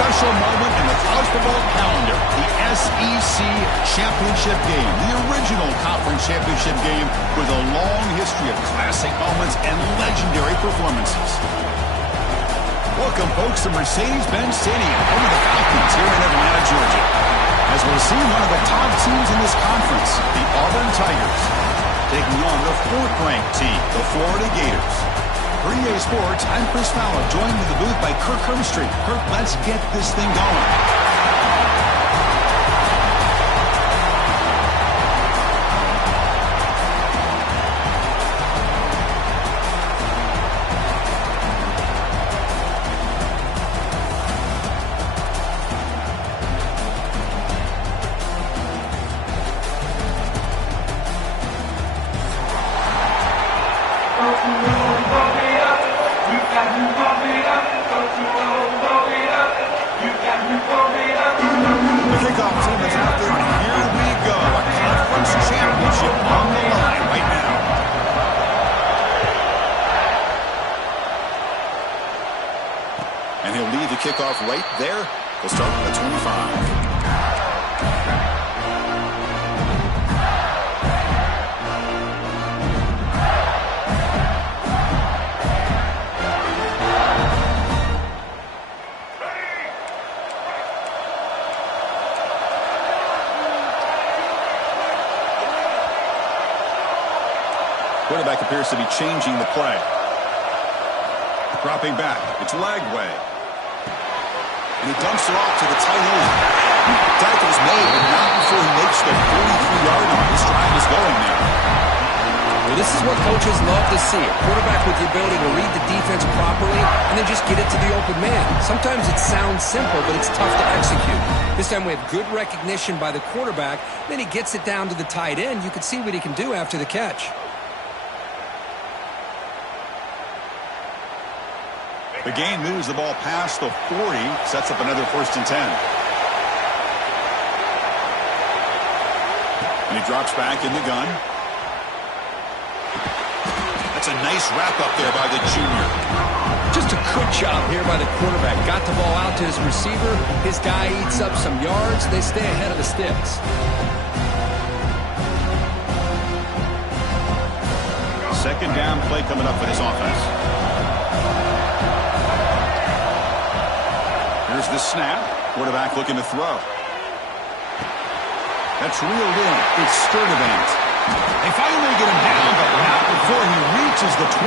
special moment in the college football calendar, the SEC Championship game, the original conference championship game with a long history of classic moments and legendary performances. Welcome, folks, to Mercedes-Benz Stadium, home of the Falcons here in Atlanta, Georgia. As we'll see one of the top teams in this conference, the Auburn Tigers, taking on the fourth-ranked team, the Florida Gators. For EA Sports, I'm Chris Fowler, joined in the booth by Kirk Herbstreit. Kirk, let's get this thing going. Kickoff right there. We'll start with the 25. Quarterback appears to be changing the play. Dropping back. It's leg way. And he dumps it off to the tight end. Tackle's made, but not before he makes the 43-yard line. This drive is going now. Well, this is what coaches love to see. A quarterback with the ability to read the defense properly and then just get it to the open man. Sometimes it sounds simple, but it's tough to execute. This time we have good recognition by the quarterback. Then he gets it down to the tight end. You can see what he can do after the catch. The game moves the ball past the 40, sets up another 1st and 10. And he drops back in the gun. That's a nice wrap up there by the junior. Just a good job here by the quarterback. Got the ball out to his receiver. His guy eats up some yards. They stay ahead of the sticks. Second down play coming up for this offense. Here's the snap. Quarterback looking to throw. That's reeled in. It's Sturdivant. They finally get him down, but not before he reaches the 28.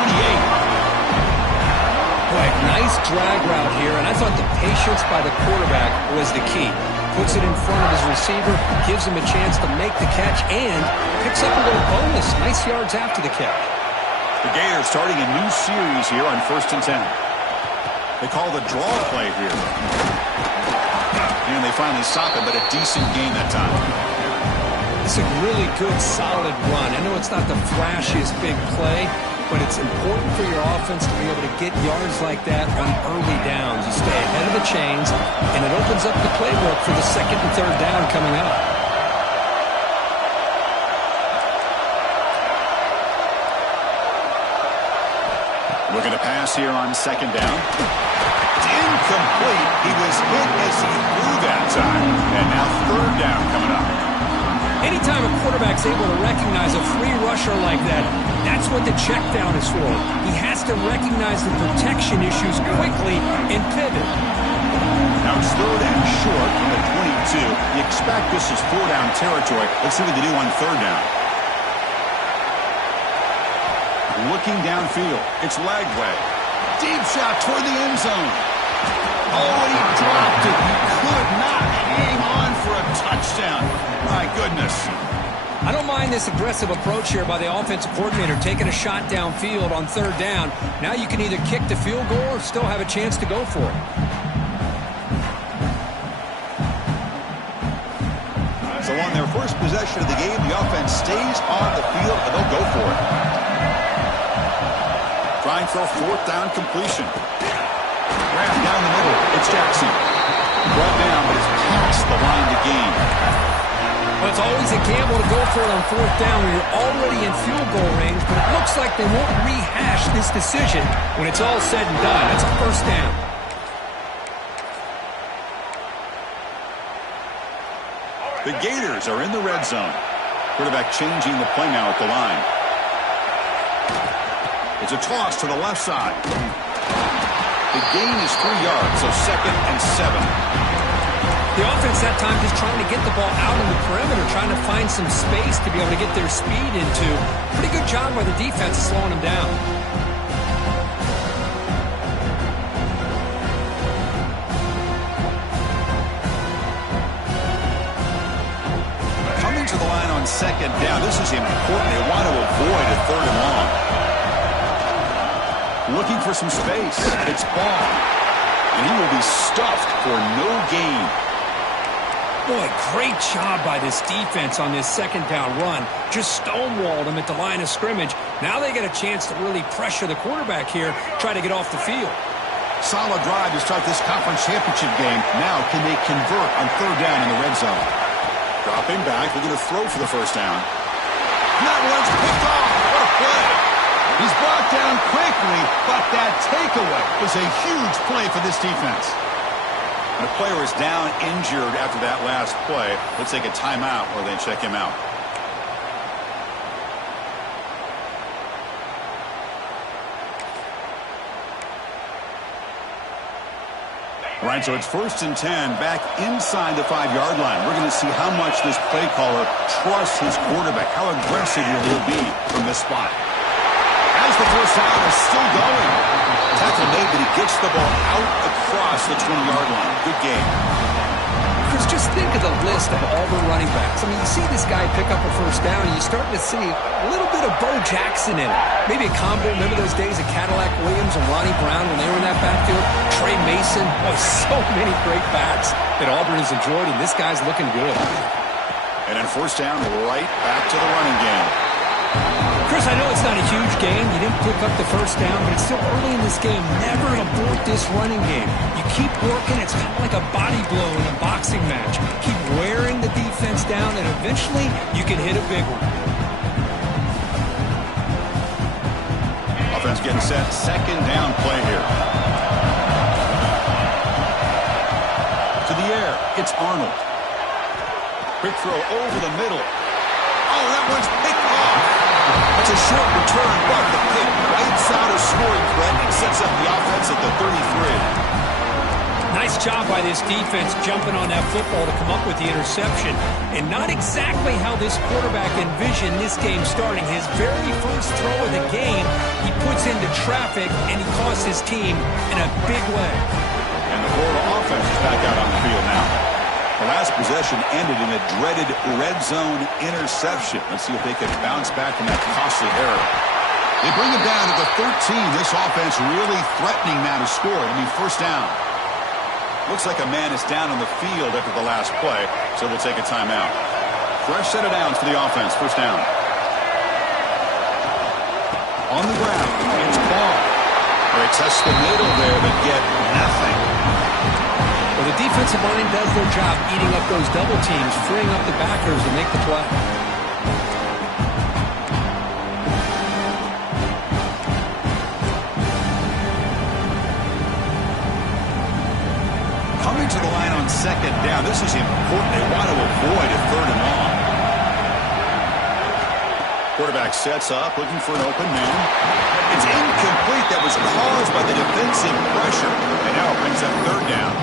Boy, nice drag route here, and I thought the patience by the quarterback was the key. Puts it in front of his receiver, gives him a chance to make the catch, and picks up a little bonus. Nice yards after the catch. The Gators starting a new series here on 1st and 10. They call the draw play here. And they finally stop it, but a decent gain that time. It's a really good, solid run. I know it's not the flashiest big play, but it's important for your offense to be able to get yards like that on early downs. You stay ahead of the chains, and it opens up the playbook for the 2nd and 3rd down coming up. Looking to pass here on 2nd down. Incomplete. He was hit as he threw that time. And now 3rd down coming up. Anytime a quarterback's able to recognize a free rusher like that, that's what the check down is for. He has to recognize the protection issues quickly and pivot. Now it's 3rd and short from the 22. You expect this is 4-down territory. Let's see what they do on 3rd down. Looking downfield. It's leg way. Deep shot toward the end zone. Oh, and he dropped it. He could not hang on for a touchdown. My goodness. I don't mind this aggressive approach here by the offensive coordinator, taking a shot downfield on 3rd down. Now you can either kick the field goal or still have a chance to go for it. So on their first possession of the game, the offense stays on the field, and they'll go for it. Trying for a 4th down completion. Grab down the middle. It's Jackson. Brought down, but it's past the line to gain. Well, it's always a gamble to go for it on 4th down when you're already in field goal range, but it looks like they won't rehash this decision when it's all said and done. It's a 1st down. The Gators are in the red zone. Quarterback changing the play now at the line. It's a toss to the left side. The gain is 3 yards, so 2nd and 7. The offense that time just trying to get the ball out on the perimeter, trying to find some space to be able to get their speed into. Pretty good job by the defense slowing them down. Coming to the line on 2nd down. This is important. They want to avoid a 3rd and long. Looking for some space. It's Ball. And he will be stuffed for no gain. Boy, great job by this defense on this 2nd down run. Just stonewalled him at the line of scrimmage. Now they get a chance to really pressure the quarterback here, try to get off the field. Solid drive to start this conference championship game. Now can they convert on 3rd down in the red zone? Dropping back, they're going to throw for the 1st down. And that one's picked off. What a play. He's brought down quickly, but that takeaway was a huge play for this defense. And a player is down injured after that last play. Let's take a timeout while they check him out. All right, so it's 1st and 10, back inside the 5-yard line. We're going to see how much this play caller trusts his quarterback. How aggressive will he be from this spot? As the 1st down is still going. Tackle made, but he gets the ball out across the 20-yard line. Good game. Chris, just think of the list of all the running backs. I mean, you see this guy pick up a 1st down, and you're starting to see a little bit of Bo Jackson in it. Maybe a combo. Remember those days of Cadillac Williams and Ronnie Brown when they were in that backfield? Trey Mason. Oh, so many great backs that Auburn has enjoyed, and this guy's looking good. And then 1st down, right back to the running game. Chris, I know it's not a huge game. You didn't pick up the 1st down, but it's still early in this game. Never abort this running game. You keep working. It's kind of like a body blow in a boxing match. Keep wearing the defense down, and eventually you can hit a big one. Offense getting set. 2nd down play here. To the air. It's Arnold. Quick throw over the middle. Oh, that one's picked off. It's a short return, but the pick wipes out a scoring threat and sets up the offense at the 33. Nice job by this defense jumping on that football to come up with the interception. And not exactly how this quarterback envisioned this game starting. His very first throw of the game, he puts into traffic, and he costs his team in a big way. And the Florida offense is back out on the field now. The last possession ended in a dreaded red zone interception. Let's see if they can bounce back from that costly error. They bring it down to the 13. This offense really threatening now to score. I mean, 1st down. Looks like a man is down on the field after the last play, so we'll take a timeout. Fresh set of downs for the offense. 1st down. On the ground, it's Ball. They test the middle there, but get nothing. Well, the defensive line does their job eating up those double teams, freeing up the backers to make the play. Coming to the line on 2nd down. This is important. They want to avoid a 3rd and long. Quarterback sets up, looking for an open man. It's incomplete. That was caused by the defensive pressure. And now it brings up 3rd down.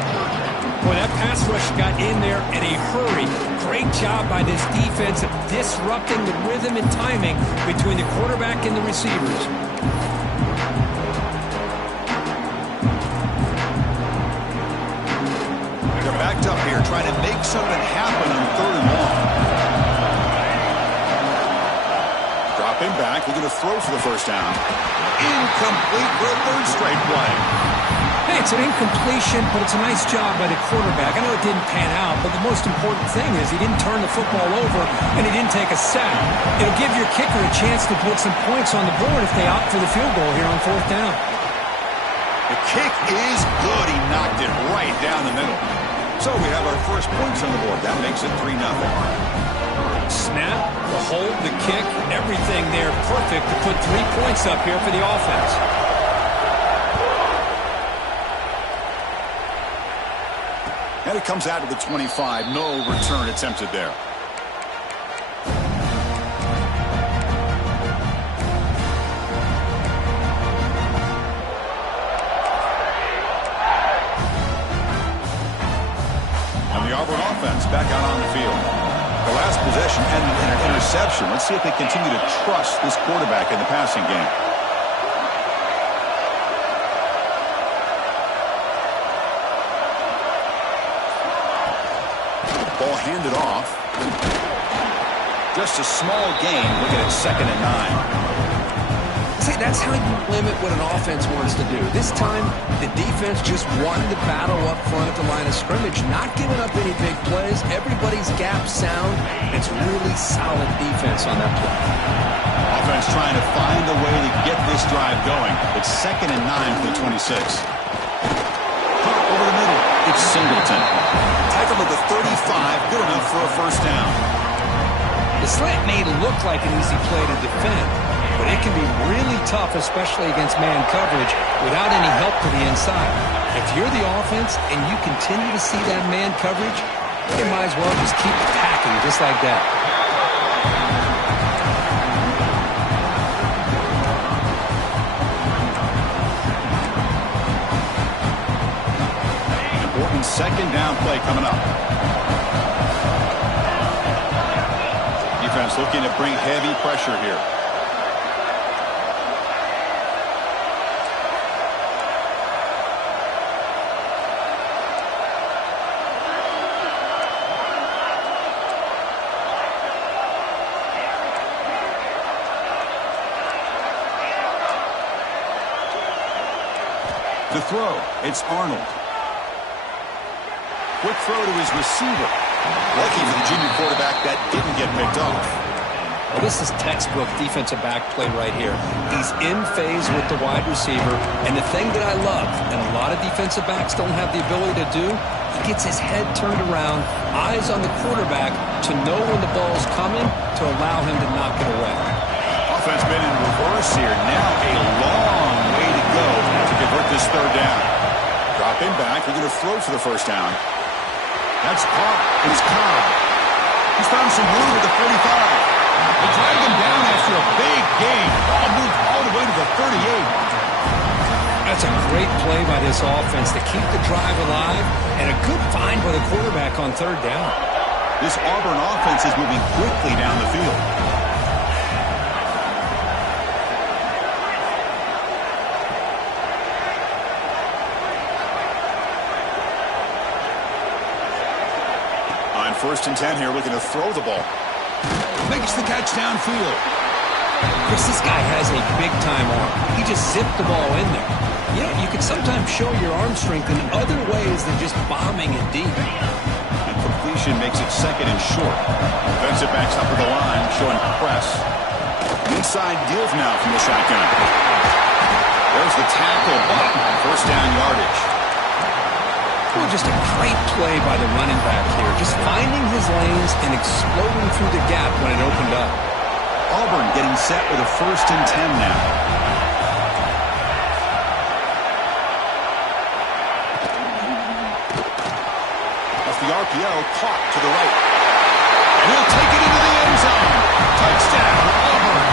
Boy, that pass rush got in there in a hurry. Great job by this defense of disrupting the rhythm and timing between the quarterback and the receivers. They're backed up here trying to make something happen on 3rd and long. Dropping back, they're going to throw for the 1st down. Incomplete for a 3rd straight play. Hey, it's an incompletion, but it's a nice job by the quarterback. I know it didn't pan out, but the most important thing is he didn't turn the football over and he didn't take a sack. It'll give your kicker a chance to put some points on the board if they opt for the field goal here on 4th down. The kick is good. He knocked it right down the middle. So we have our first points on the board. That makes it 3-0. Snap, the hold, the kick, everything there perfect to put 3 points up here for the offense. And it comes out to the 25. No return attempted there. And the Auburn offense back out on the field. The last possession ended in an interception. Let's see if they continue to trust this quarterback in the passing game. Ball handed off. Just a small gain. Looking at 2nd and 9. See, that's how you limit what an offense wants to do. This time, the defense just wanted to battle up front at the line of scrimmage, not giving up any big plays. Everybody's gap sound. It's really solid defense on that play. Offense trying to find a way to get this drive going. It's 2nd and 9 for the 26. Pop over the middle. It's Singleton. Tackle at the 35. Good enough for a first down. The slant may look like an easy play to defend, but it can be really tough, especially against man coverage, without any help to the inside. If you're the offense and you continue to see that man coverage, you might as well just keep attacking just like that. Important 2nd down play coming up. Defense looking to bring heavy pressure here. The throw, it's Arnold. Quick throw to his receiver. Lucky for the junior quarterback, that didn't get picked off. Well, this is textbook defensive back play right here. He's in phase with the wide receiver, and the thing that I love, and a lot of defensive backs don't have the ability to do, he gets his head turned around, eyes on the quarterback to know when the ball's coming to allow him to knock it away. Offense been in reverse here. Now a long way to go to convert this 3rd down. Dropping back, we're going to throw for the first down. That's caught. It's Cobb. He's found some room at the 45. They drag him down after a big gain. Ball moved all the way to the 38. That's a great play by this offense to keep the drive alive, and a good find by the quarterback on 3rd down. This Auburn offense is moving quickly down the field. On 1st and 10 here, looking to throw the ball. Makes the catch downfield. Chris, this guy has a big-time arm. He just zipped the ball in there. You know, you can sometimes show your arm strength in other ways than just bombing it deep. And completion makes it 2nd and short. Defensive backs up at the line, showing press. Inside deals now from the shotgun. There's the tackle, but 1st down yardage. Well, just a great play by the running back here. Just finding his lanes and exploding through the gap when it opened up. Auburn getting set with a 1st and 10 now. Off the RPO, caught to the right. And he'll take it into the end zone. Touchdown, Auburn.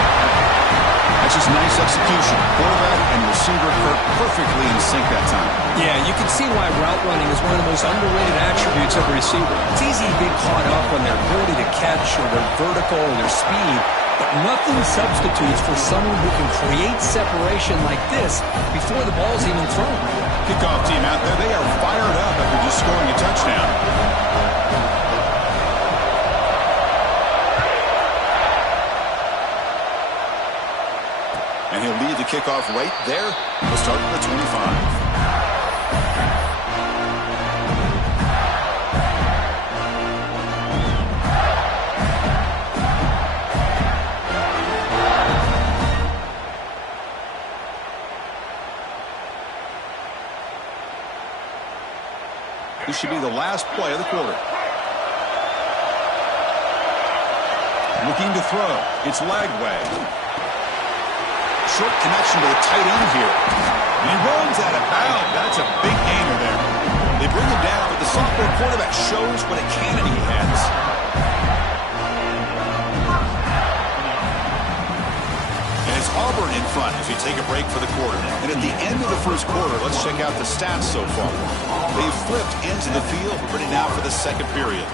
That's just nice execution. Quarterback and receiver hurt perfectly in sync that time. Yeah, you can see why route running is one of the most underrated attributes of a receiver. It's easy to get caught up on their ability to catch or their vertical or their speed, but nothing substitutes for someone who can create separation like this before the ball's even thrown. Kickoff team out there, they are fired up after just scoring a touchdown. And he'll lead the kickoff right there. We'll start at the 25. This should be the last play of the quarter. Looking to throw. It's Lagway. Short connection to the tight end here. And he runs out of bounds. That's a big gainer there. They bring him down, but the sophomore quarterback shows what a cannon he has. And it's Auburn in front as we take a break for the quarter. And at the end of the first quarter, let's check out the stats so far. They've flipped into the field. We're ready now for the second period.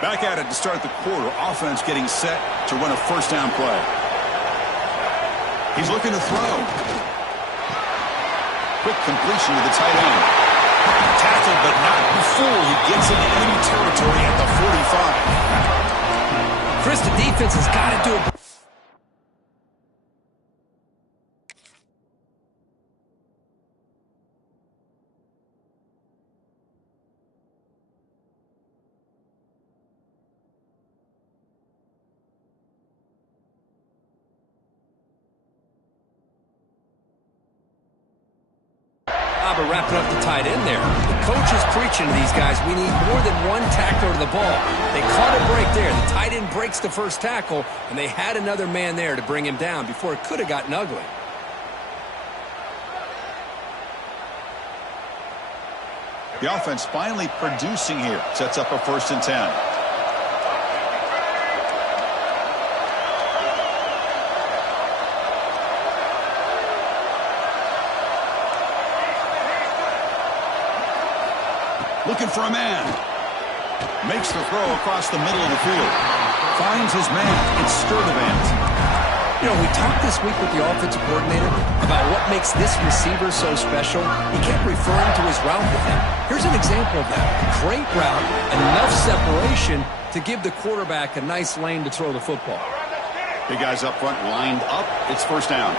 Back at it to start the quarter. Offense getting set to run a first down play. He's looking to throw. Quick completion to the tight end. Tackled but not before he gets into enemy territory at the 45. Chris, the defense has got to do it. Wrapping up the tight end there. The coach is preaching to these guys, we need more than one tackler to the ball. They caught a break there. The tight end breaks the first tackle, and they had another man there to bring him down before it could have gotten ugly. The offense finally producing here. Sets up a 1st and 10. Looking for a man. Makes the throw across the middle of the field. Finds his man. It's Sturdivant. You know, we talked this week with the offensive coordinator about what makes this receiver so special. He kept referring to his route with him. Here's an example of that. Great route, enough separation to give the quarterback a nice lane to throw the football. Big guys up front lined up. It's first down.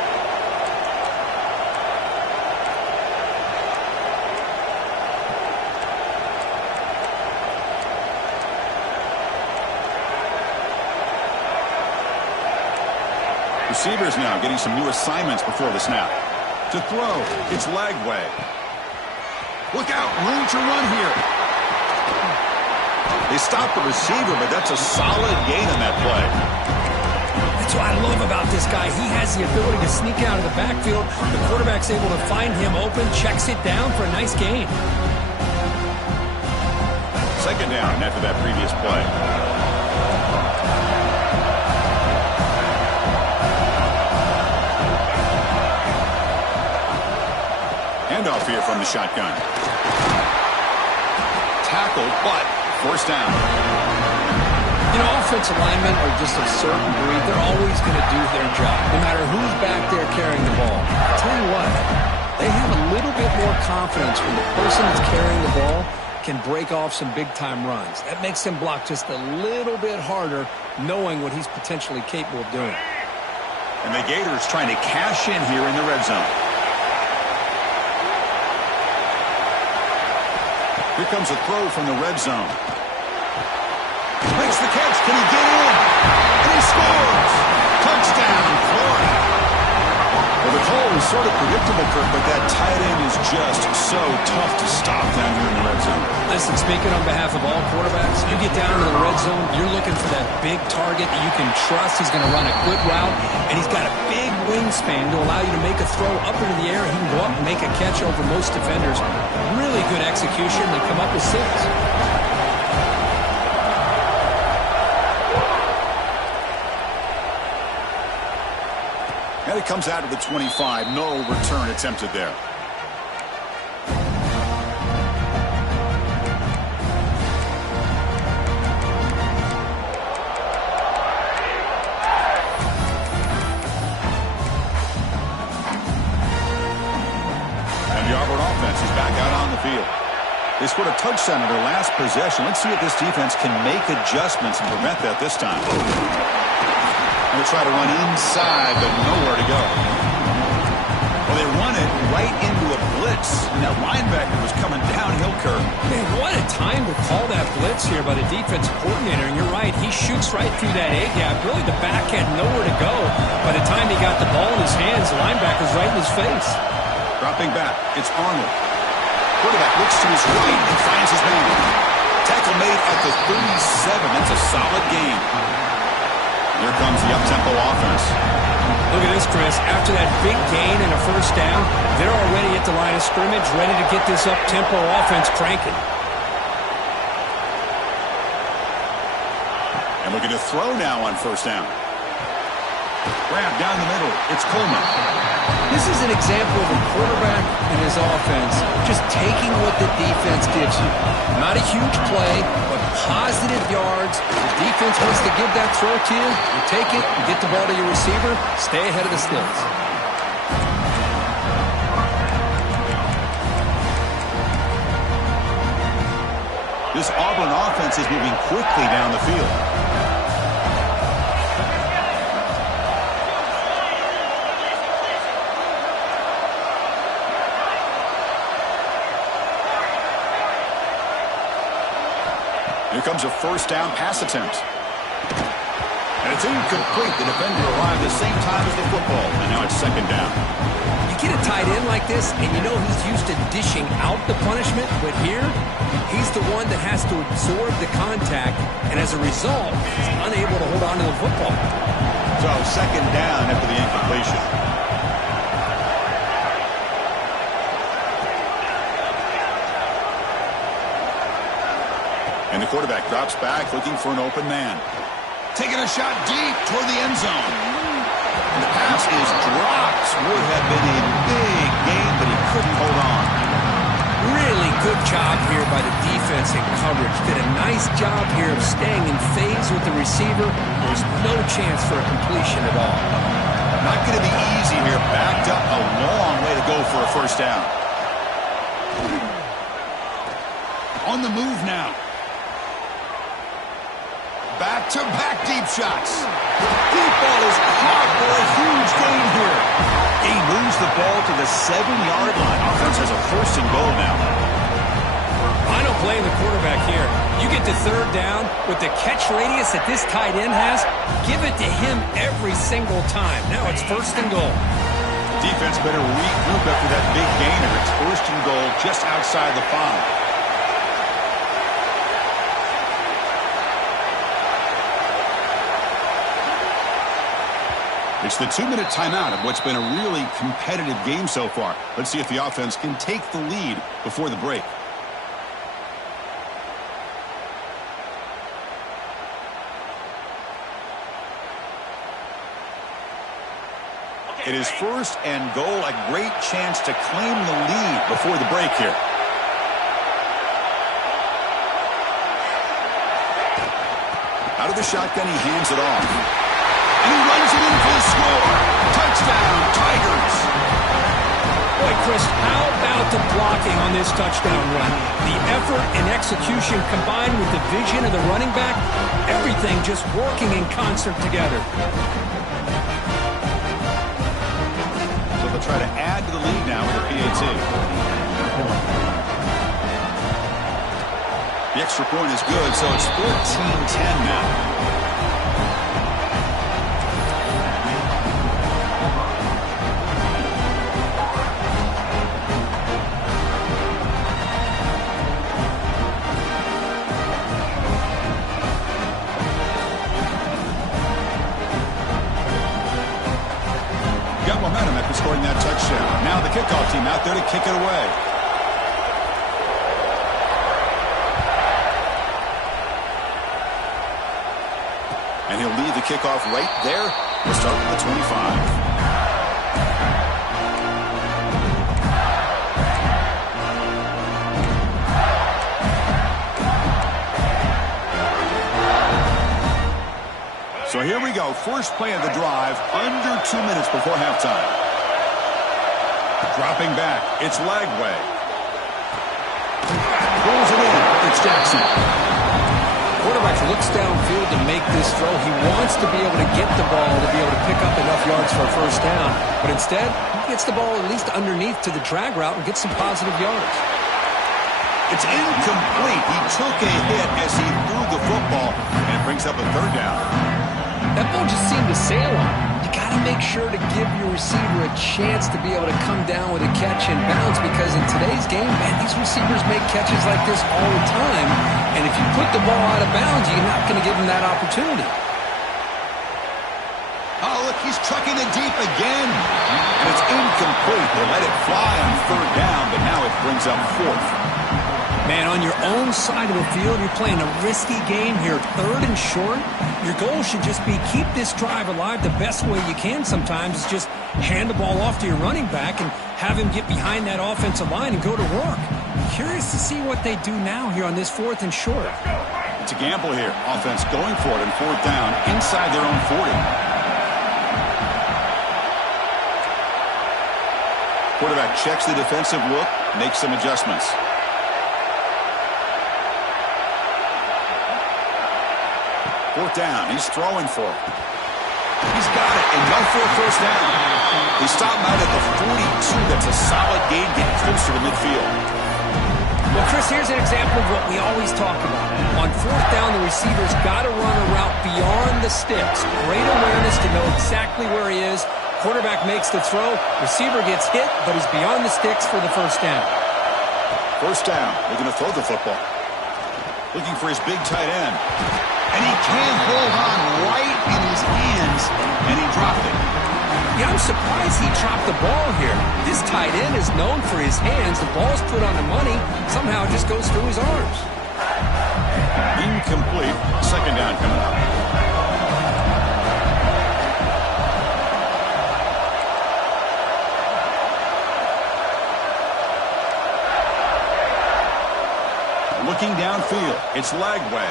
Receivers now getting some new assignments before the snap. To throw, it's Lagway. Look out, room to run here. They stop the receiver, but that's a solid gain on that play. That's what I love about this guy. He has the ability to sneak out of the backfield. The quarterback's able to find him open, checks it down for a nice gain. Second down after that previous play. Handoff here from the shotgun. Tackled, but first down. You know, offensive linemen are just a certain breed. They're always going to do their job, no matter who's back there carrying the ball. I'll tell you what, they have a little bit more confidence when the person that's carrying the ball can break off some big-time runs. That makes them block just a little bit harder, knowing what he's potentially capable of doing. And the Gators trying to cash in here in the red zone. Here comes a throw from the red zone. Makes the catch. Can he get in? And he scores! Touchdown, Florida. Well, the call was sort of predictable, Kirk, but that tight end is just so tough to stop down here in the red zone. Listen, speaking on behalf of all quarterbacks, you get down to the red zone, you're looking for that big target that you can trust. He's going to run a good route, and he's got a big wingspan to allow you to make a throw up into the air. He can go up and make a catch over most defenders. Really good execution. They come up with 6. And it comes out of the 25. No return attempted there. And the Auburn offense is back out on the field. They scored a touchdown in their last possession. Let's see if this defense can make adjustments and prevent that this time. Going to try to run inside, but nowhere to go. Well, they run it right into a blitz, and that linebacker was coming downhill, Kirk. Man, what a time to call that blitz here by the defensive coordinator. And you're right, he shoots right through that A-gap. Really, the back had nowhere to go. By the time he got the ball in his hands, the linebacker's right in his face. Dropping back, it's Arnold. Quarterback looks to his right and finds his man. Tackle made at the 37. That's a solid gain. Here comes the up-tempo offense. Look at this, Chris. After that big gain and a first down, they're already at the line of scrimmage, ready to get this up-tempo offense cranking. And looking to throw now on first down. Grab down the middle. It's Coleman. This is an example of a quarterback and his offense just taking what the defense gives you. Not a huge play, but positive yards. The defense wants to give that throw to you. You take it, you get the ball to your receiver, stay ahead of the sticks. This Auburn offense is moving quickly down the field. Here comes a first down pass attempt. And it's incomplete. The defender arrived the same time as the football. And now it's second down. You get a tight end like this, and you know he's used to dishing out the punishment. But here, he's the one that has to absorb the contact. And as a result, he's unable to hold on to the football. So second down after the incompletion. And the quarterback drops back, looking for an open man. Taking a shot deep toward the end zone. And the pass is dropped. Would have been a big gain, but he couldn't hold on. Really good job here by the defense in coverage. Did a nice job here of staying in phase with the receiver. There's no chance for a completion at all. Not going to be easy here. Backed up a long way to go for a first down. On the move now. Back-to-back deep shots. Deep ball is caught for a huge gain here. He moves the ball to the 7-yard line. Offense has a first and goal now. I don't blame the quarterback here. You get to third down with the catch radius that this tight end has, give it to him every single time. Now it's first and goal. Defense better regroup after that big gainer. It's first and goal just outside the 5. It's the 2-minute timeout of what's been a really competitive game so far. Let's see if the offense can take the lead before the break. It is first and goal, a great chance to claim the lead before the break here. Out of the shotgun, he hands it off. And he runs it in for the score. Touchdown, Tigers. Boy, Chris, how about the blocking on this touchdown run? The effort and execution combined with the vision of the running back, everything just working in concert together. So they'll try to add to the lead now with a PAT. The extra point is good, so it's 14-10 now. Momentum after scoring that touchdown. Now the kickoff team out there to kick it away. And he'll lead the kickoff right there. We'll start with the 25. So here we go. First play of the drive, under 2 minutes before halftime. Dropping back. It's Lagway. Pulls it in. It's Jackson. Quarterback looks downfield to make this throw. He wants to be able to get the ball to be able to pick up enough yards for a first down. But instead, he gets the ball at least underneath to the drag route and gets some positive yards. It's incomplete. He took a hit as he threw the football and brings up a third down. That ball just seemed to sail on him. You got to make sure to give your receiver a chance to be able to come down with a catch and bounce, because in today's game, man, these receivers make catches like this all the time. And if you put the ball out of bounds, you're not going to give them that opportunity. Oh, look, he's trucking it deep again. And it's incomplete. They let it fly on third down, but now it brings up fourth. Man, on your own side of the field, you're playing a risky game here, third and short. Your goal should just be keep this drive alive the best way you can sometimes is just hand the ball off to your running back and have him get behind that offensive line and go to work. Curious to see what they do now here on this fourth and short. It's a gamble here. Offense going for it on fourth down inside their own 40. Quarterback checks the defensive look, makes some adjustments. Fourth down, he's throwing for it. He's got it, and go for a first down. They stop him out at the 42. That's a solid gain, getting closer to midfield. Well, Chris, here's an example of what we always talk about. On fourth down, the receiver's got to run a route beyond the sticks. Great awareness to know exactly where he is. Quarterback makes the throw. Receiver gets hit, but he's beyond the sticks for the first down. First down. They're going to throw the football. Looking for his big tight end. And he can't hold on right in his hands, and he dropped it. Yeah, I'm surprised he dropped the ball here. This tight end is known for his hands. The ball's put on the money. Somehow it just goes through his arms. Incomplete. Second down coming up. Looking downfield. It's Lagway.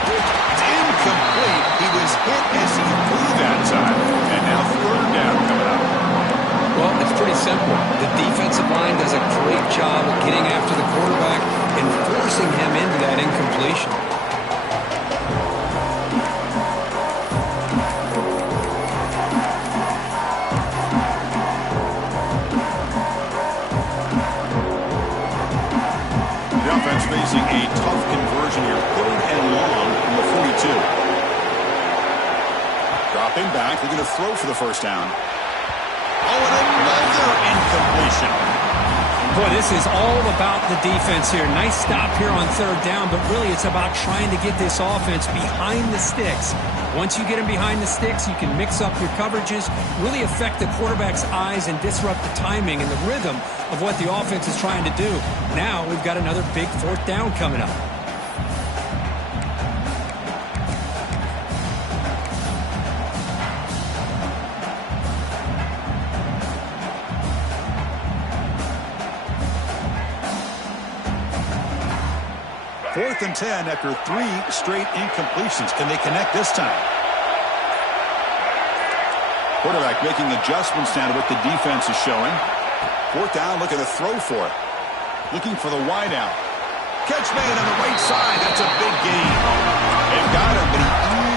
It's incomplete. He was hit as he threw that time. And now third down coming up. Well, it's pretty simple. The defensive line does a great job of getting after the quarterback and forcing him into that incompletion. The offense facing a tough conversion here. Third and long from the 42. Dropping back. They're going to throw for the first down. Oh, and another incompletion. Boy, this is all about the defense here. Nice stop here on third down, but really it's about trying to get this offense behind the sticks. Once you get them behind the sticks, you can mix up your coverages, really affect the quarterback's eyes and disrupt the timing and the rhythm of what the offense is trying to do. Now we've got another big fourth down coming up. Fourth and 10 after 3 straight incompletions. Can they connect this time? Quarterback making adjustments now to what the defense is showing. Fourth down, looking to throw for it. Looking for the wide out. Catch made on the right side. That's a big gain. They've got him, but he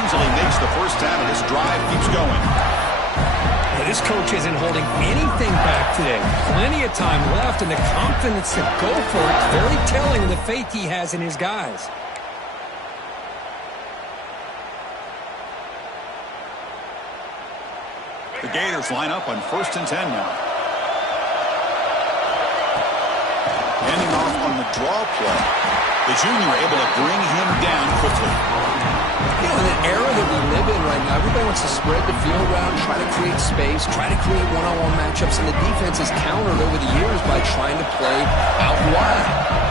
easily makes the first down, and this drive keeps going. Yeah, this coach isn't holding anything back today. Plenty of time left, and the confidence to go for it is very telling of the faith he has in his guys. The Gators line up on first and 10 now. Handing off on the draw play. The junior able to bring him down quickly. You know, in the era that we live in right now, everybody wants to spread the field around, try to create space, try to create one-on-one matchups, and the defense has countered over the years by trying to play out wide.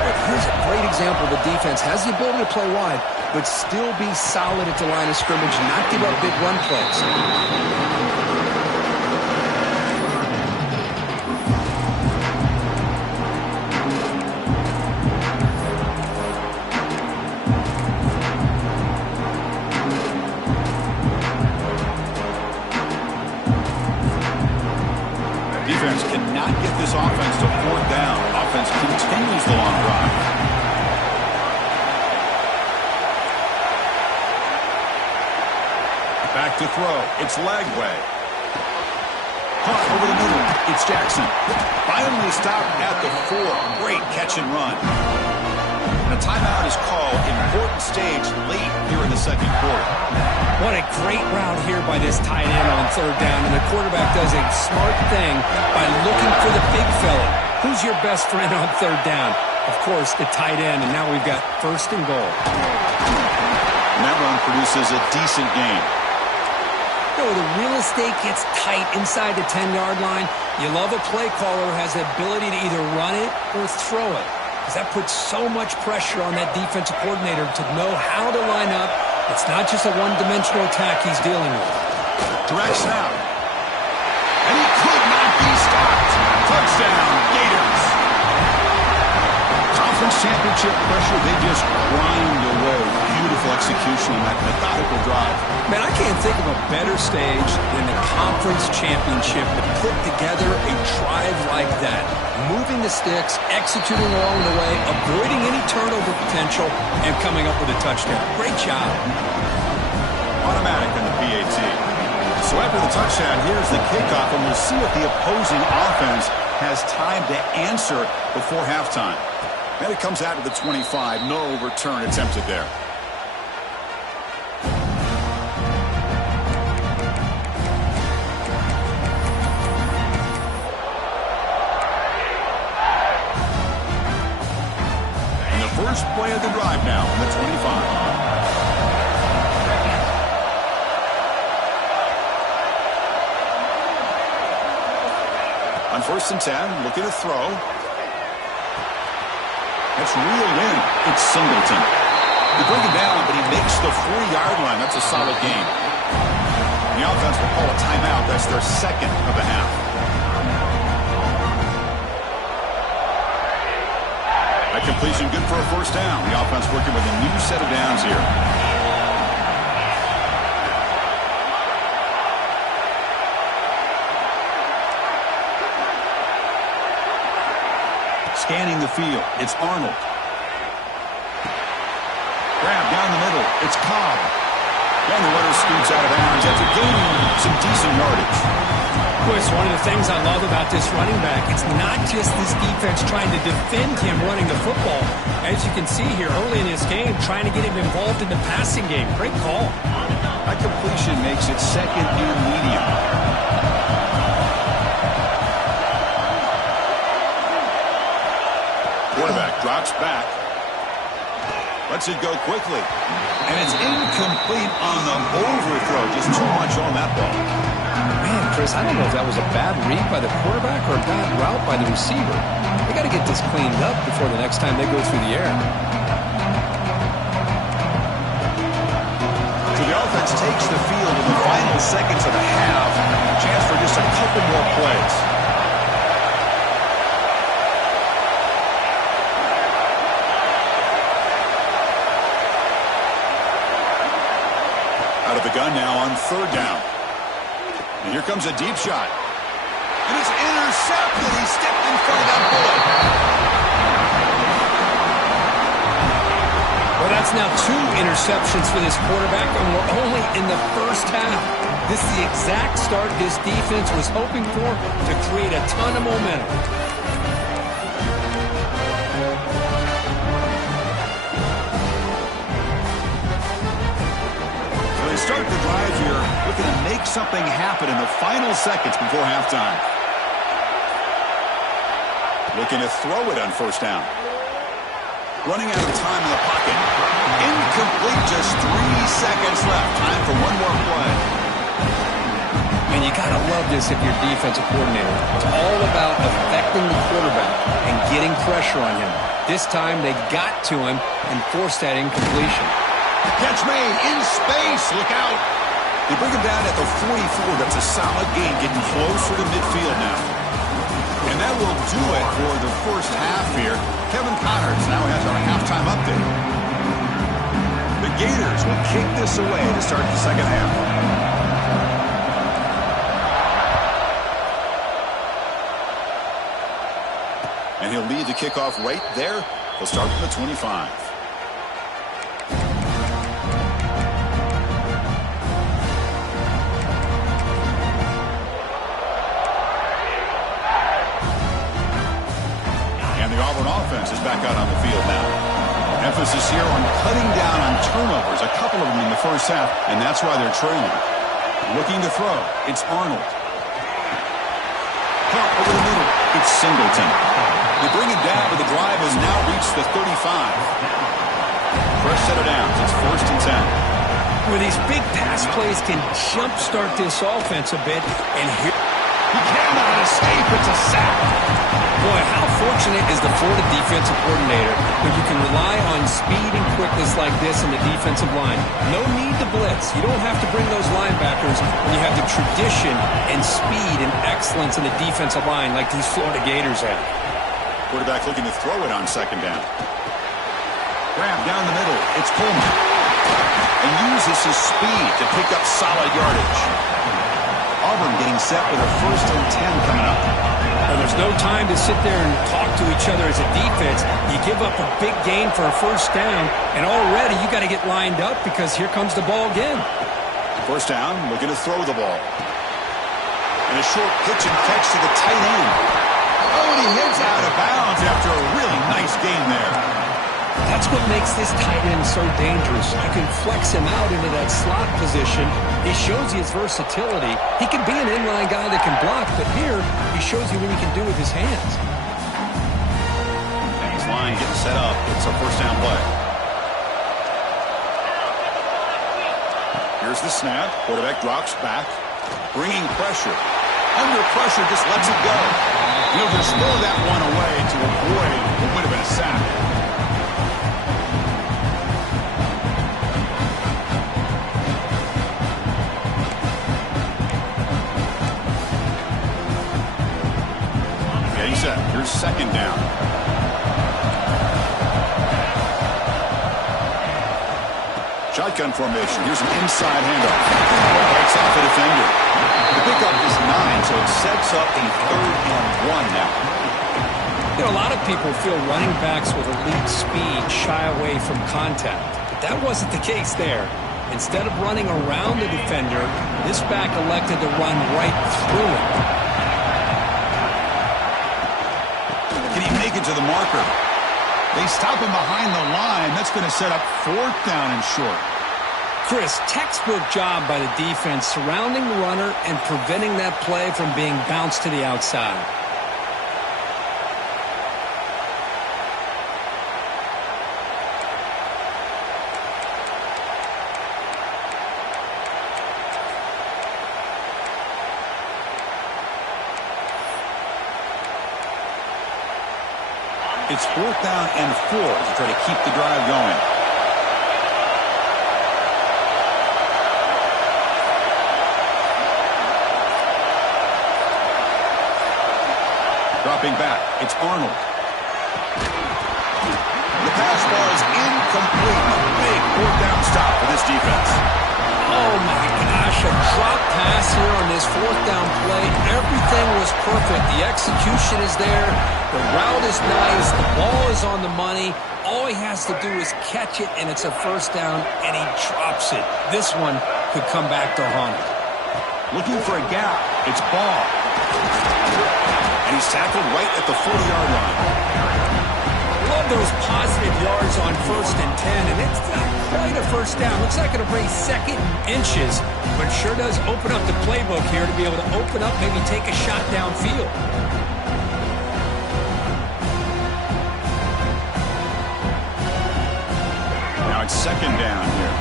But here's a great example. The defense has the ability to play wide, but still be solid at the line of scrimmage and not give up big run plays. Defense cannot get this offense to fourth down. Offense continues the long drive. Back to throw. It's Lagway. Caught over the middle. It's Jackson. Finally stopped at the 4. Great catch and run. And a timeout is called. Important stage late here in the second quarter. What a great route here by this tight end on third down. And the quarterback does a smart thing by looking for the big fella. Who's your best friend on third down? Of course, the tight end. And now we've got first and goal. And that run produces a decent gain. You know, the real estate gets tight inside the 10-yard line. You love a play caller who has the ability to either run it or throw it. Because that puts so much pressure on that defensive coordinator to know how to line up. It's not just a one-dimensional attack he's dealing with. Direct snap. And he could not be stopped. Touchdown, Gators. Conference championship pressure, they just grind away. Beautiful execution on that methodical drive. Man, I can't think of a better stage than the conference championship to put together a drive like that. Moving the sticks, executing along the way, avoiding any turnover potential, and coming up with a touchdown. Great job. Automatic in the PAT. So after the touchdown, here's the kickoff, and we'll see if the opposing offense has time to answer before halftime. And it comes out to the 25. No return attempted there. First play of the drive now on the 25. On 1st and 10, looking to throw. That's reeled in. It's Singleton. They bring him down, but he makes the 40-yard line. That's a solid gain. The offense will call a timeout. That's their second of the half. That completion good for a first down. The offense working with a new set of downs here. Scanning the field. It's Arnold. Grab down the middle. It's Cobb. And the runner scoots out of bounds after gaining some decent yardage. Boy, it's one of the things I love about this running back. It's not just this defense trying to defend him running the football. As you can see here early in this game, trying to get him involved in the passing game. Great call. That completion makes it second and medium. Quarterback drops back. Lets it go quickly. And it's incomplete on the overthrow. Just too much on that ball. Man, Chris, I don't know if that was a bad read by the quarterback or a bad route by the receiver. They got to get this cleaned up before the next time they go through the air. So the offense takes the field in the final seconds of the half. Chance for just a couple more plays. Out of the gun now on 3rd down. And here comes a deep shot. And it's intercepted. He stepped in front of that bullet. Well, that's now 2 interceptions for this quarterback, and we're only in the first half. This is the exact start this defense was hoping for to create a ton of momentum. Start the drive here, looking to make something happen in the final seconds before halftime. Looking to throw it on 1st down. Running out of time in the pocket. Incomplete, just 3 seconds left. Time for one more play. And you got to love this if you're defensive coordinator. It's all about affecting the quarterback and getting pressure on him. This time they got to him and forced that incompletion. Catch made in space. Look out. They bring him down at the 44. That's a solid gain, getting closer to midfield now. And that will do it for the first half here. Kevin Connors now has our halftime update. The Gators will kick this away to start the second half. And he'll lead the kickoff right there. He'll start from the 25. And the Auburn offense is back out on the field now. Emphasis here on cutting down on turnovers, a couple of them in the first half, and that's why they're trailing. Looking to throw, it's Arnold. Caught over the middle, it's Singleton. They bring it down, but the drive has now reached the 35. Fresh set of downs, it's 1st and 10. Where these big pass plays can jumpstart this offense a bit, and here he cannot escape, it's a sack. Boy, how fortunate is the Florida defensive coordinator when you can rely on speed and quickness like this in the defensive line. No need to blitz. You don't have to bring those linebackers when you have the tradition and speed and excellence in the defensive line like these Florida Gators have. Quarterback looking to throw it on 2nd down. Grab down the middle, it's Coleman. And uses his speed to pick up solid yardage. Auburn getting set with a 1st and 10 coming up. Well, there's no time to sit there and talk to each other as a defense. You give up a big gain for a 1st down, and already you got to get lined up because here comes the ball again. 1st down, looking to throw the ball. And a short pitch and catch to the tight end. Oh, and he hits out of bounds after a really nice gain there. That's what makes this tight end so dangerous. You can flex him out into that slot position. He shows you his versatility. He can be an inline guy that can block, but here he shows you what he can do with his hands. Nice line getting set up. It's a 1st down play. Here's the snap. Quarterback drops back, bringing pressure. Under pressure, just lets it go. He'll just throw that one away to avoid what would have been a sack. Set. Here's 2nd down. Shotgun formation. Here's an inside handoff. Breaks off a defender. The pickup is 9, so it sets up a 3rd and 1 now. You know, a lot of people feel running backs with elite speed shy away from contact, but that wasn't the case there. Instead of running around the defender, this back elected to run right through it. To the marker. They stop him behind the line. That's going to set up 4th down and short. Chris, textbook job by the defense surrounding the runner and preventing that play from being bounced to the outside. It's 4th down and 4 to try to keep the drive going. Dropping back, it's Arnold. The pass ball is incomplete. A big 4th down stop for this defense. Oh my gosh, a drop pass here on this 4th down play. Everything was perfect. The execution is there. The route is nice. The ball is on the money. All he has to do is catch it, and it's a 1st down, and he drops it. This one could come back to haunt him. Looking for a gap. It's Ball. And he's tackled right at the 40-yard line. Love those positive yards on 1st and 10, and it's not quite a 1st down. Looks like it'll bring 2nd inches, but sure does open up the playbook here to be able to open up, maybe take a shot downfield. Now it's 2nd down here.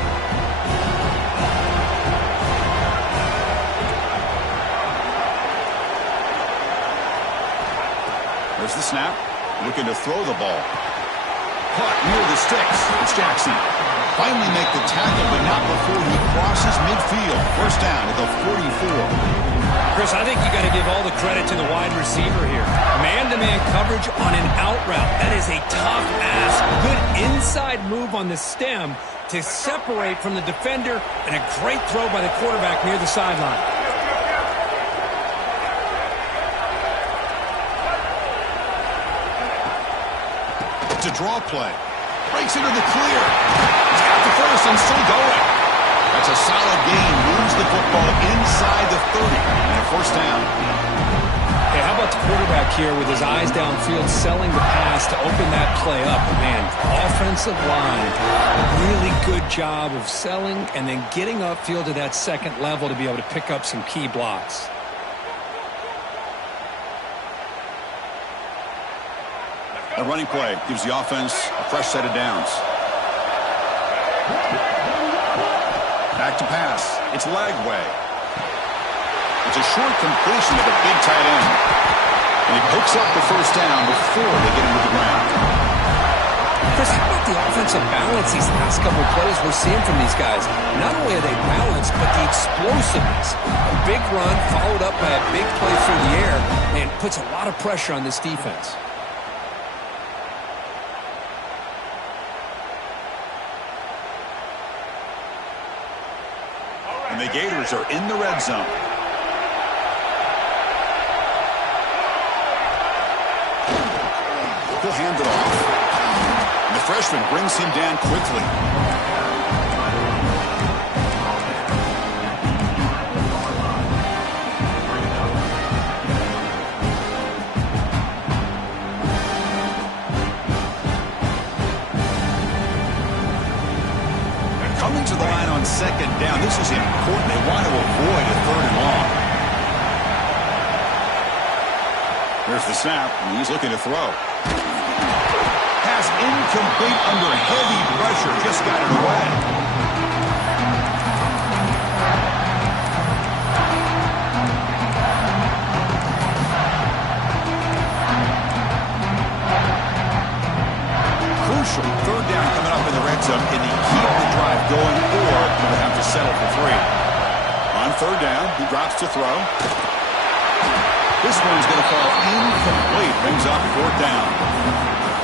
There's the snap. Looking to throw the ball. Caught near the sticks. It's Jackson. Finally make the tackle, but not before he crosses midfield. 1st down at the 44. Chris, I think you got to give all the credit to the wide receiver here. Man-to-man coverage on an out route. That is a tough ask. Good inside move on the stem to separate from the defender, and a great throw by the quarterback near the sideline. It's a draw play. Breaks into the clear. He's got the first and still going. That's a solid gain. Moves the football inside the 30 and a 1st down. Yeah, how about the quarterback here with his eyes downfield, selling the pass to open that play up? Man, offensive line, really good job of selling and then getting upfield to that second level to be able to pick up some key blocks. A running play gives the offense a fresh set of downs. Back to pass. It's Lagway. It's a short completion to the big tight end. And he picks up the first down before they get him to the ground. Chris, how about the offensive balance these last couple of plays we're seeing from these guys? Not only are they balanced, but the explosiveness. A big run followed up by a big play through the air, and puts a lot of pressure on this defense. And the Gators are in the red zone. He'll hand it off. And the freshman brings him down quickly. Coming to the line on second down. This is important. They want to avoid a third and long. Here's the snap, and he's looking to throw. Pass incomplete under heavy pressure. Just got it away. Crucial. Third down coming up in the red zone. Can he keep the drive going, or will have to settle for 3? On third down, he drops to throw. This one's going to fall incomplete. Brings up 4th down.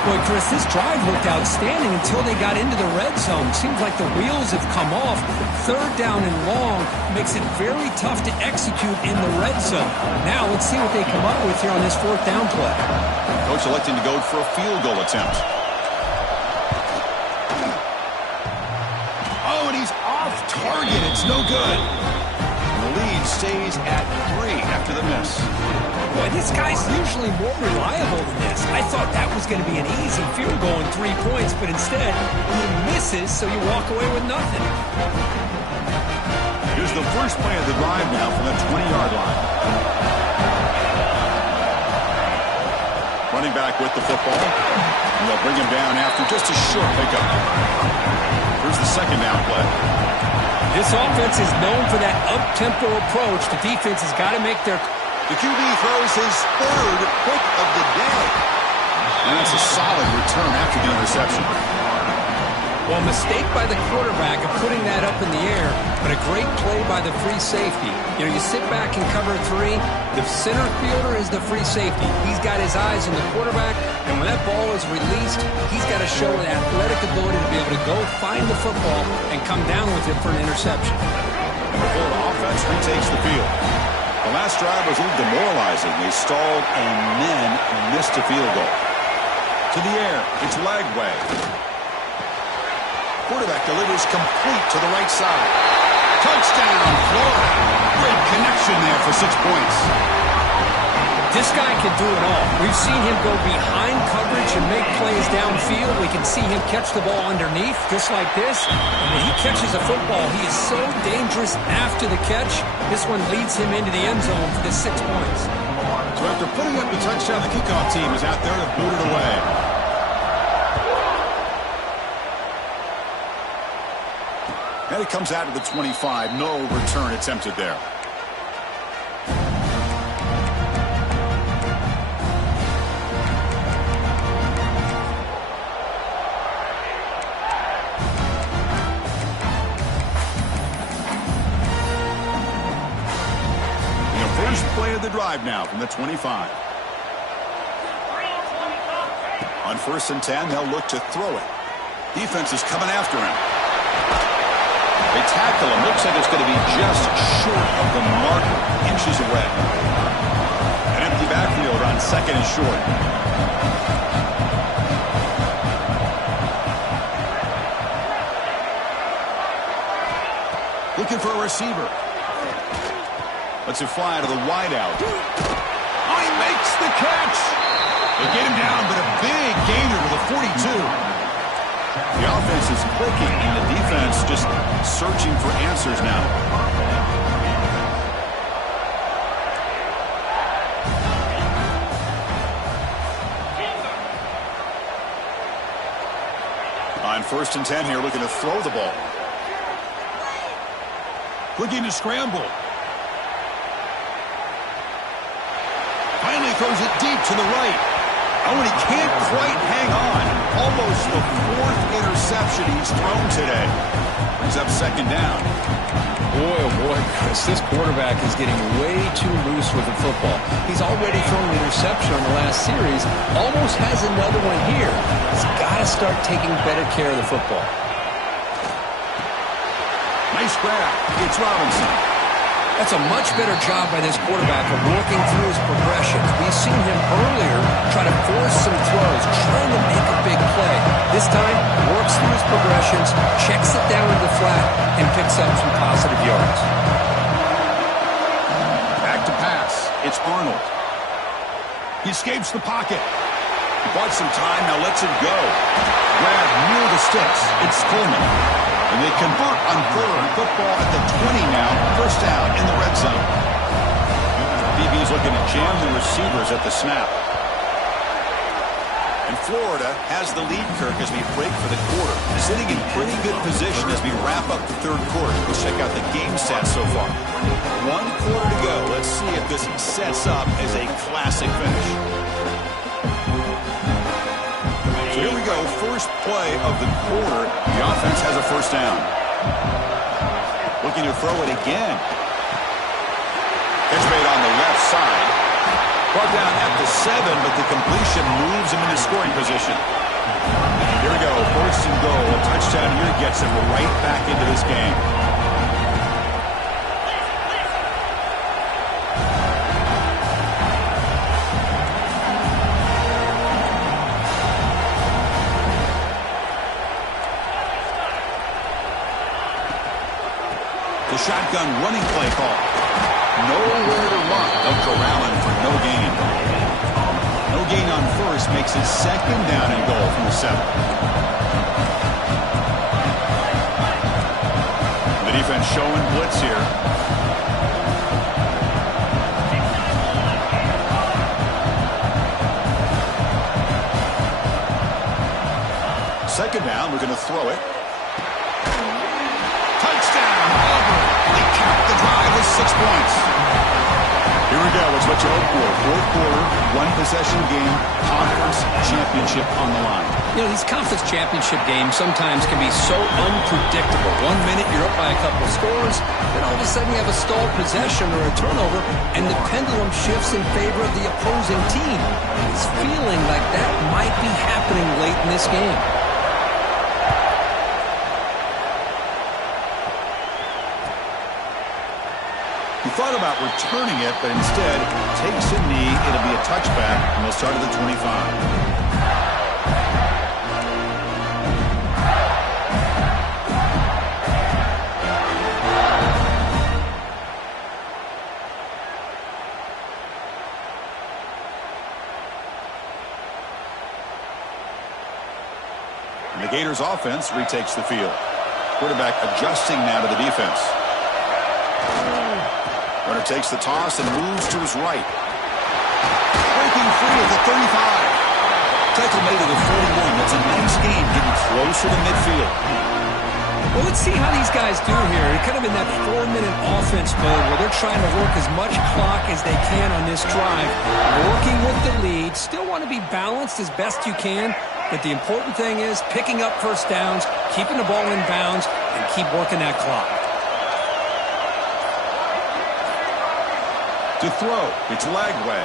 Boy, Chris, this drive looked outstanding until they got into the red zone. Seems like the wheels have come off. Third down and long makes it very tough to execute in the red zone. Now let's see what they come up with here on this 4th down play. Coach electing to go for a field goal attempt. Oh, and he's off target. It's no good. The lead stays at 3 after the miss. Boy, this guy's usually more reliable than this. I thought that was going to be an easy field goal and 3 points, but instead, he misses, so you walk away with nothing. Here's the first play of the drive now from the 20-yard line. Running back with the football. And they'll bring him down after just a short pickup. Here's the second down play. This offense is known for that up-tempo approach. The defense has got to make their... The QB throws his 3rd pick of the day. And that's a solid return after the interception. Well, mistake by the quarterback of putting that up in the air, but a great play by the free safety. You know, you sit back and cover 3. The center fielder is the free safety. He's got his eyes on the quarterback, and when that ball is released, he's got to show an athletic ability to be able to go find the football and come down with it for an interception. And the Florida offense retakes the field. The last drive was a little demoralizing. They stalled and then missed a field goal. To the air, it's Lagway. Quarterback delivers complete to the right side. Touchdown, Florida. Great connection there for 6 points. This guy can do it all. We've seen him go behind coverage and make plays downfield. We can see him catch the ball underneath, just like this. And when he catches a football, he is so dangerous after the catch. This one leads him into the end zone for the 6 points. So after putting up the touchdown, the kickoff team is out there to boot it away. And it comes out of the 25. No return attempted there. First play of the drive now from the 25. On 1st and 10, they'll look to throw it. Defense is coming after him. They tackle him. Looks like it's going to be just short of the marker, inches away. An empty backfield on 2nd and short. Looking for a receiver. Lets it fly to the wideout. Oh, he makes clicking, and the defense just searching for answers now. On 1st and 10 here, looking to throw the ball. Looking to scramble. Finally throws it deep to the right. Oh, and he can't quite hang on. Almost the 4th interception he's thrown today. Brings up 2nd down. Boy, oh boy, Chris, this quarterback is getting way too loose with the football. He's already thrown an interception on the last series. Almost has another one here. He's got to start taking better care of the football. Nice grab. It's Robinson. That's a much better job by this quarterback of working through his progressions. We've seen him earlier try to force some throws, trying to make a big play. This time, works through his progressions, checks it down in the flat, and picks up some positive yards. Back to pass. It's Arnold. He escapes the pocket. He bought some time, now lets it go. Grab near the sticks. It's Coleman. And they convert on 3rd. Football at the 20 now. 1st down in the red zone. DB's looking to jam the receivers at the snap. And Florida has the lead, Kirk, as we break for the quarter. Sitting in pretty good position as we wrap up the 3rd quarter. Let's check out the game set so far. 1 quarter to go. Let's see if this sets up as a classic finish. So here we go, first play of the quarter. The offense has a 1st down. Looking to throw it again. Catch made on the left side. Brought down at the 7, but the completion moves him into scoring position. Here we go, 1st and goal. A touchdown here gets him right back into this game. Shotgun running play call. Nowhere to run. They'll corral him for no gain. No gain on 1st makes it 2nd down and goal from the 7. The defense showing blitz here. Second down, we're going to throw it. The drive is 6 points. Here we go. It's what you hope for. 4th quarter, 1-possession game, conference championship on the line. You know, these conference championship games sometimes can be so unpredictable. 1 minute you're up by a couple of scores, then all of a sudden you have a stalled possession or a turnover, and the pendulum shifts in favor of the opposing team. It's feeling like that might be happening late in this game. He thought about returning it, but instead takes a knee. It'll be a touchback, and they'll start at the 25. And the Gators offense retakes the field. Quarterback adjusting now to the defense. Runner takes the toss and moves to his right. Breaking free at the 35. Tackle made to the 41. That's a nice game, getting closer to midfield. Well, let's see how these guys do here. They're kind of in that 4-minute offense mode where they're trying to work as much clock as they can on this drive. Working with the lead. Still want to be balanced as best you can. But the important thing is picking up 1st downs, keeping the ball in bounds, and keep working that clock. To throw, it's Lagway.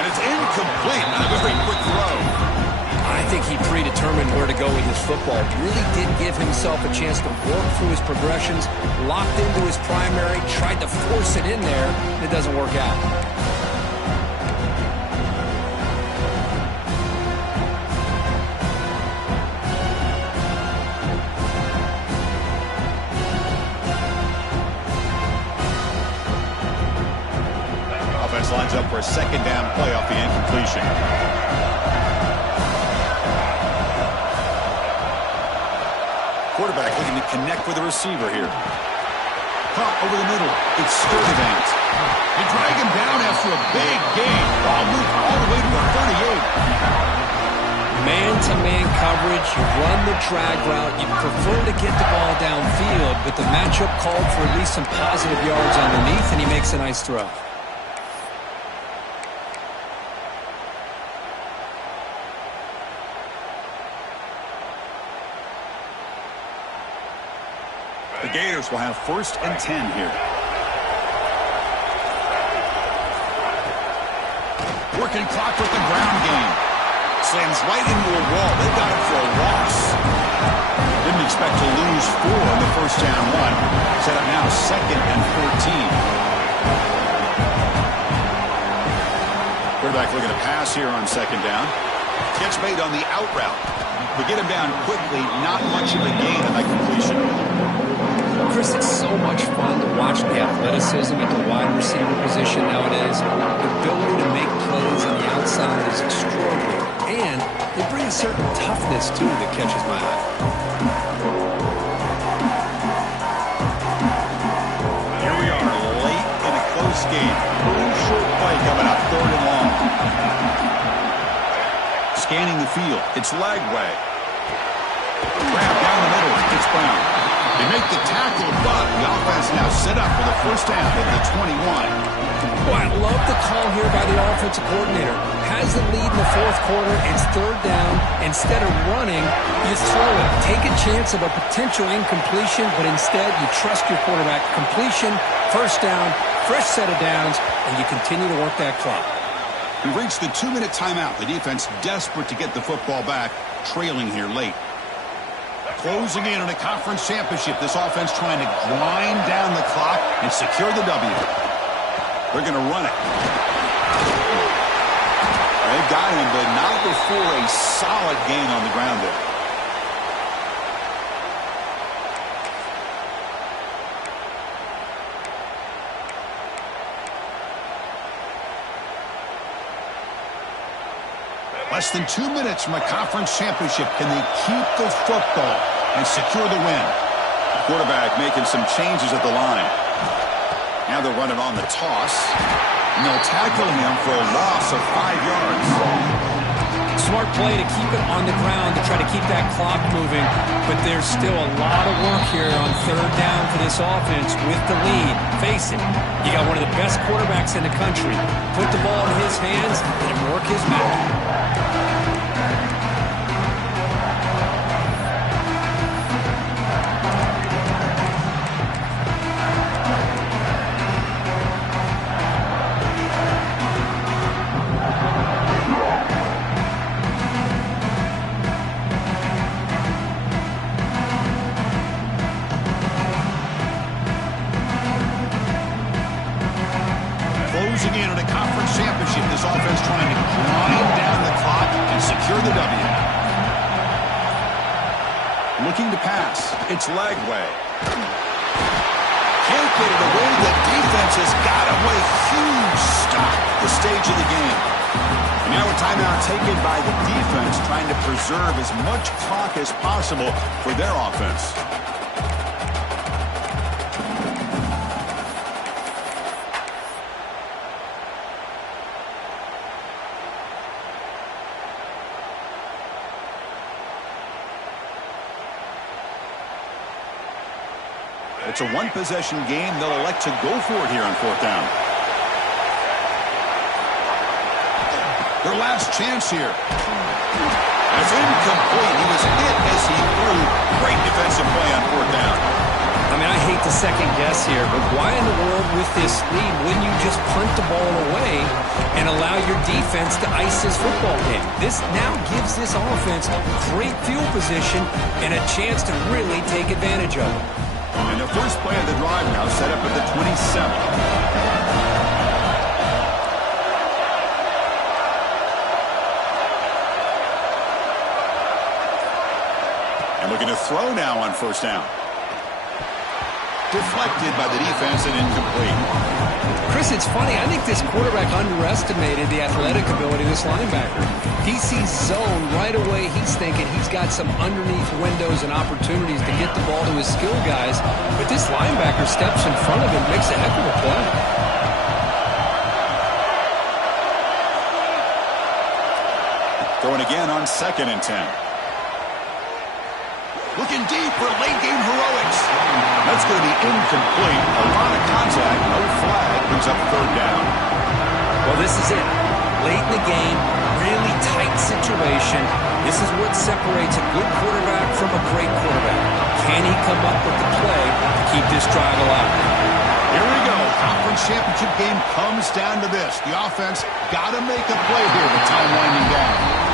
And it's incomplete. A very quick throw. I think he predetermined where to go with his football. Really did give himself a chance to work through his progressions, locked into his primary, tried to force it in there, and it doesn't work out. Lines up for a 2nd down play off the incompletion. looking to connect with the receiver here. Caught over the middle. It's Sturdy Vance. They drag him down after a big gain. Ball moved all the way to the 38. Man-to-man coverage, you run the drag route, you prefer to get the ball downfield, but the matchup called for at least some positive yards underneath, and he makes a nice throw. The Gators will have 1st and 10 here. Working clock with the ground game. Slams right into a wall. They got it for a loss. Didn't expect to lose 4 on the first down run. Set up now 2nd and 14. Quarterback looking to pass here on 2nd down. Catch made on the out route. To get him down quickly, not much of a gain on that completion. Chris, it's so much fun to watch the athleticism at the wide receiver position nowadays. The ability to make plays on the outside is extraordinary. And they bring a certain toughness, too, that catches my eye. Here we are, late in a close game. Crucial play coming up, 3rd and long. Scanning the field, it's Lagway. Grab down the middle, it's Brown. They make the tackle, but the offense now set up for the first down at the 21. Boy, I love the call here by the offensive coordinator. Has the lead in the 4th quarter. It's 3rd down. Instead of running, you throw it. Take a chance of a potential incompletion, but instead you trust your quarterback. Completion, 1st down, fresh set of downs, and you continue to work that clock. We've reached the 2-minute timeout. The defense desperate to get the football back, trailing here late. Closing in on a conference championship, this offense trying to grind down the clock and secure the W. They're going to run it. They've got him, but not before a solid gain on the ground there. Less than 2 minutes from a conference championship. Can they keep the football and secure the win? Quarterback making some changes at the line. Now they're running on the toss. And they'll tackle him for a loss of 5 yards. Smart play to keep it on the ground to try to keep that clock moving. But there's still a lot of work here on 3rd down for this offense with the lead. Face it, you got one of the best quarterbacks in the country. Put the ball in his hands and work his magic. Closing in on a conference championship, this offense trying to grind down the clock and secure the W. Looking to pass, it's Lagway. Can't get it away. The defense has got away. Huge stop at the stage of the game. And now a timeout taken by the defense, trying to preserve as much clock as possible for their offense. It's a one-possession game. They'll elect to go for it here on 4th down. Their last chance here. It's incomplete. He was hit as he threw. Great defensive play on 4th down. I mean, I hate to second guess here, but why in the world with this lead wouldn't you just punt the ball away and allow your defense to ice this football game? This now gives this offense great field position and a chance to really take advantage of it. And the first play of the drive now set up at the 27. And looking to throw now on 1st down. Deflected by the defense and incomplete. Chris, it's funny. I think this quarterback underestimated the athletic ability of this linebacker. He sees zone right away. He's thinking he's got some underneath windows and opportunities to get the ball to his skill guys. But this linebacker steps in front of him, makes a heck of a play. Throwing again on 2nd and 10. Looking deep for late-game heroics. That's going to be incomplete. A lot of contact, no flag, brings up 3rd down. Well, this is it. Late in the game, really tight situation. This is what separates a good quarterback from a great quarterback. Can he come up with the play to keep this drive alive? Here we go. Conference championship game comes down to this. The offense got to make a play here with time winding down.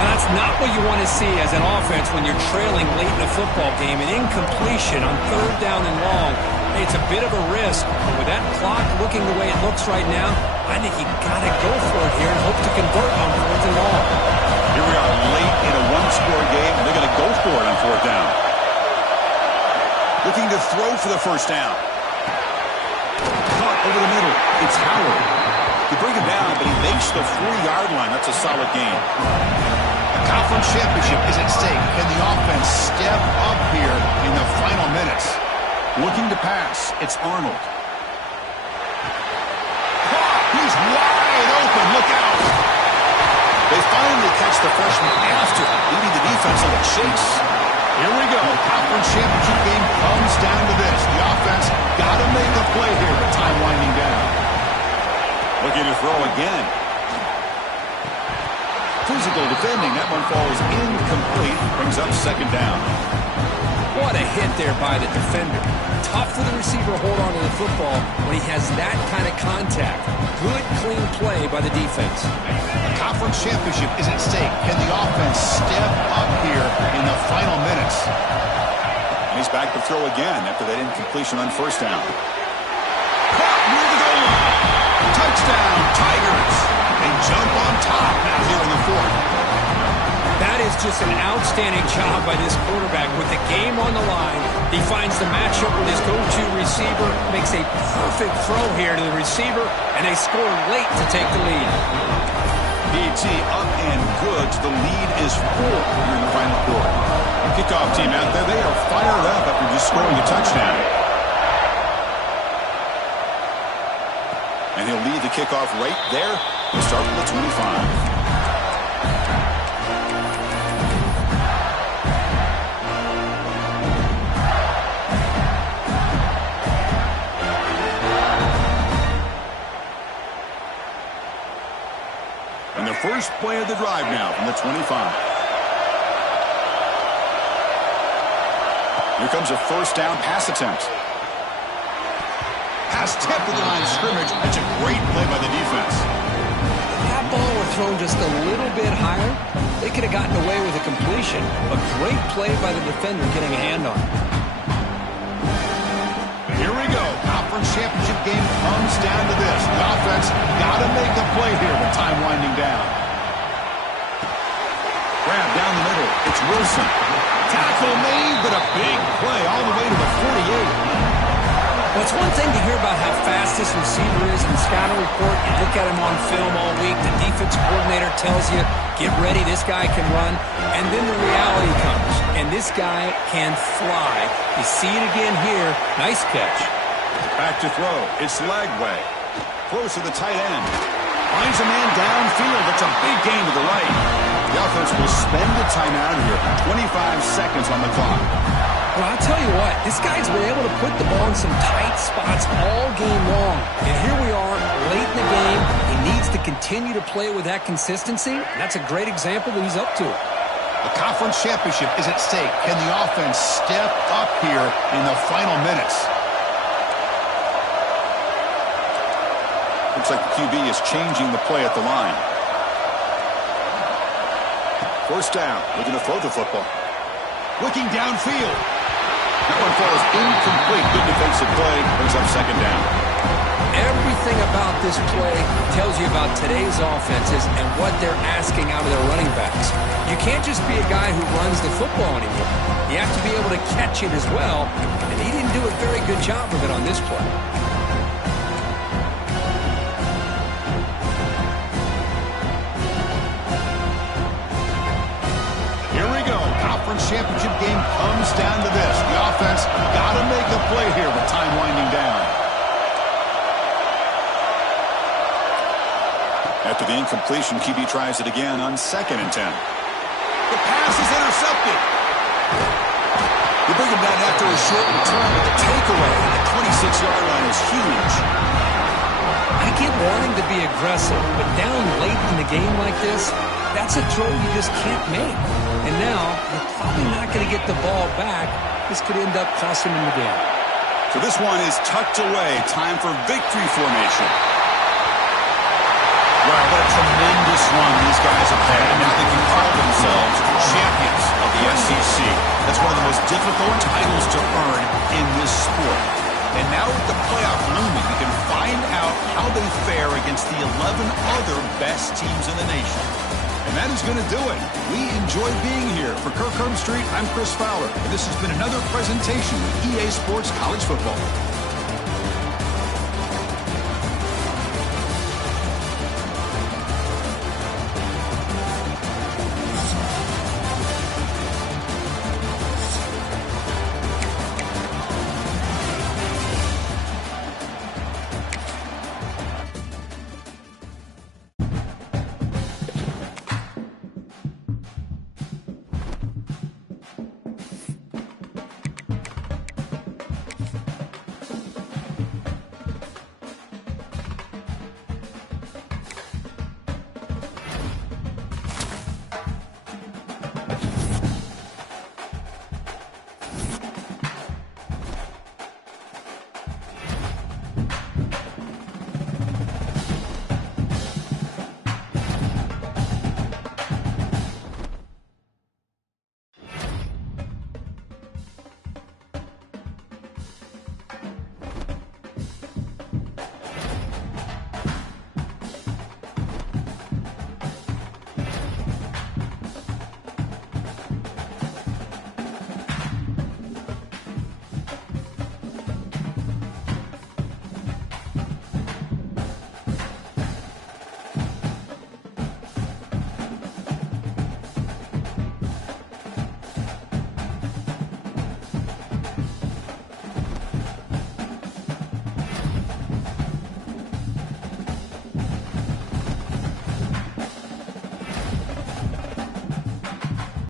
Well, that's not what you want to see as an offense when you're trailing late in a football game. An incompletion on 3rd down and long. Hey, it's a bit of a risk, but with that clock looking the way it looks right now, I think you got to go for it here and hope to convert on 4th and long. Here we are late in a one-score game, and they're going to go for it on 4th down. Looking to throw for the 1st down. Caught over the middle. It's Howard. You bring him down, but he makes the 4-yard line. That's a solid gain. The conference championship is at stake. Can the offense step up here in the final minutes? Looking to pass. It's Arnold. He's wide open. Look out. They finally catch the freshman after leading the defense on a chase. Here we go. Conference championship game comes down to this. The offense got to make a play here with time winding down. Looking to throw again. Physical defending. That one falls incomplete. Brings up 2nd down. What a hit there by the defender. Tough for the receiver to hold on to the football when he has that kind of contact. Good, clean play by the defense. The conference championship is at stake. Can the offense step up here in the final minutes? And he's back to throw again after that incompletion on 1st down. Caught near the goal line. Touchdown, Tigers. They jump on top now here in the 4th. That is just an outstanding job by this quarterback. With the game on the line, he finds the matchup with his go-to receiver, makes a perfect throw here to the receiver, and they score late to take the lead. BT up and good. The lead is 4 here in the final quarter. Kickoff team out there, they are fired up after just scoring a touchdown. And he'll lead the kickoff right there. He'll start from the 25. And the first play of the drive now from the 25. Here comes a 1st down pass attempt. Pass tipped to the line of scrimmage. That's a great play by the defense. If that ball were thrown just a little bit higher, they could have gotten away with a completion. A great play by the defender getting a hand on it. Here we go. Conference championship game comes down to this. The offense got to make a play here with time winding down. Grab down the middle. It's Wilson. Tackle made, but a big play all the way to the 48. Well, it's one thing to hear about how fast this receiver is in the scouting report. You look at him on film all week. The defense coordinator tells you, get ready, this guy can run. And then the reality comes, and this guy can fly. You see it again here. Nice catch. Back to throw. It's Lagway. Close to the tight end. Finds a man downfield. That's a big gain to the right. The offense will spend a timeout here. 25 seconds on the clock. Well, I'll tell you what, this guy's been able to put the ball in some tight spots all game long. And here we are, late in the game. He needs to continue to play with that consistency. That's a great example that he's up to it. The conference championship is at stake. Can the offense step up here in the final minutes? Looks like the QB is changing the play at the line. 1st down, looking to throw the football. Looking downfield. That one falls incomplete. Good defensive play. Brings up 2nd down. Everything about this play tells you about today's offenses and what they're asking out of their running backs. You can't just be a guy who runs the football anymore. You have to be able to catch it as well, and he didn't do a very good job of it on this play. Here we go. Conference championship game comes down to this. The offense got to make a play here with time winding down. After the incompletion, QB tries it again on 2nd and 10. The pass is intercepted. They bring him down after a short return, but the takeaway at the 26-yard line is huge. I get wanting to be aggressive, but down late in the game like this, that's a throw you just can't make. And now, you're probably not going to get the ball back. This could end up costing him the game. So this one is tucked away. Time for victory formation. Wow, what a tremendous run these guys have had. Now they can call themselves champions of the SEC. That's one of the most difficult titles to earn in this sport. And now with the playoff looming, we can find out how they fare against the 11 other best teams in the nation. And that is going to do it. We enjoy being here. For Kirk Street, I'm Chris Fowler. And this has been another presentation of EA Sports College Football.